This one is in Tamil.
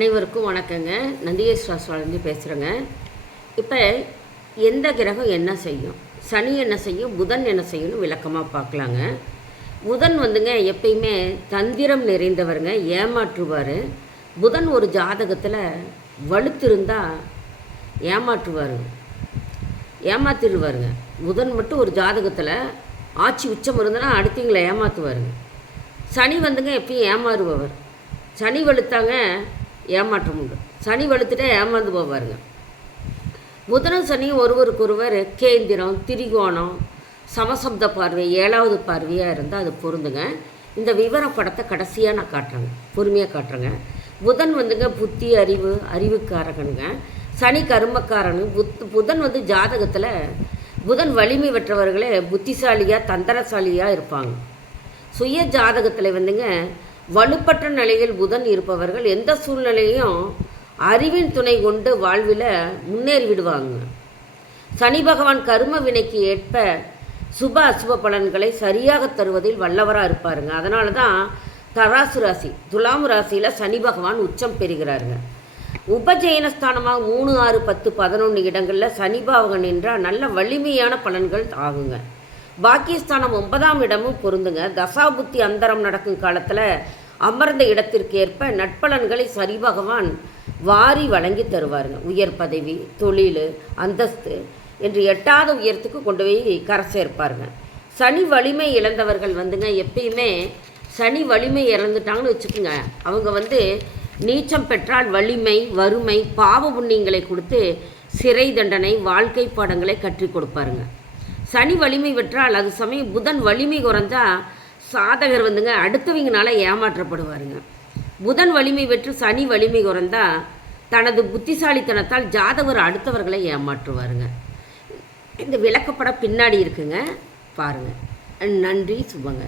அனைவருக்கும் வணக்கங்க. நந்திகேஸ்வரர்லேருந்து பேசுகிறேங்க. இப்போ எந்த கிரகம் என்ன செய்யும், சனி என்ன செய்யும், புதன் என்ன செய்யணும் விளக்கமாக பார்க்கலாங்க. புதன் எப்பயுமே தந்திரம் நிறைந்தவருங்க, ஏமாற்றுவார். புதன் ஒரு ஜாதகத்தில் வலுத்திருந்தால் ஏமாற்றிடுவாருங்க. புதன் மட்டும் ஒரு ஜாதகத்தில் ஆட்சி உச்சம் இருந்தனா அடுத்தவங்களை ஏமாற்றுவாருங்க. சனி எப்பயும் ஏமாறுபவர். சனி வலுத்தாங்க ஏமாற்றம் உண்டு. சனி வலுத்துட்டா ஏமாந்து போவாருங்க. புதனும் சனியும் ஒருவருக்கொருவர் கேந்திரம், திரிகோணம், சமசப்த பார்வை, 7வது பார்வையாக இருந்தால் அது பொருந்துங்க. இந்த விவர படத்தை கடைசியாக நான் காட்டுறேங்க, பொறுமையாக காட்டுறேங்க. புதன் புத்தி, அறிவுக்காரகனுங்க. சனி கருமக்காரனு. புதன் ஜாதகத்தில் புதன் வலிமை பெற்றவர்களே புத்திசாலியாக தந்திரசாலியாக இருப்பாங்க. சுய ஜாதகத்தில் வலுப்பற்ற நிலையில் புதன் இருப்பவர்கள் எந்த சூழ்நிலையும் அறிவின் துணை கொண்டு வாழ்வில் முன்னேறி விடுவாங்க. சனி பகவான் கர்ம வினைக்கு ஏற்ப சுப அசுப பலன்களை சரியாக தருவதில் வல்லவராக இருப்பாருங்க. அதனால தான் தராசு ராசி, துலாம் ராசியில் சனி பகவான் உச்சம் பெறுகிறாருங்க. உபஜயனஸ்தானமாக 3, 6, 10, 11 இடங்களில் சனி பகவான் என்றால் நல்ல வலிமையான பலன்கள் ஆகுங்க. பாக்கியஸ்தானம் 9ஆம் இடமும் பொருந்துங்க. தசாபுத்தி அந்தரம் நடக்கும் காலத்தில் அமர்ந்த இடத்திற்கு ஏற்ப நட்பலன்களை சனி பகவான் வாரி வழங்கி தருவாருங்க. உயர் பதவி, தொழில், அந்தஸ்து என்று எட்டாத உயரத்துக்கு கொண்டு போய் கரை சேர்ப்பாருங்க. சனி வலிமை இழந்தவர்கள் எப்பயுமே சனி வலிமை இழந்துட்டாங்கன்னு வச்சுக்கோங்க, அவங்க நீச்சம் பெற்றால் வலிமை, வறுமை, பாவ புண்ணியங்களை கொடுத்து சிறை தண்டனை, வாழ்க்கை பாடங்களை கற்றுக் கொடுப்பாருங்க. சனி வலிமை பெற்றால் அது சமயம் புதன் வலிமை குறைஞ்சா சாதகர் அடுத்தவங்கனால ஏமாற்றப்படுவாருங்க. புதன் வலிமை பெற்று சனி வலிமை குறைந்தா தனது புத்திசாலித்தனத்தால் ஜாதகர் அடுத்தவர்களை ஏமாற்றுவாருங்க. இந்த விளக்கப்படம் பின்னாடி இருக்குங்க, பாருங்கள். நன்றி, சுபங்க.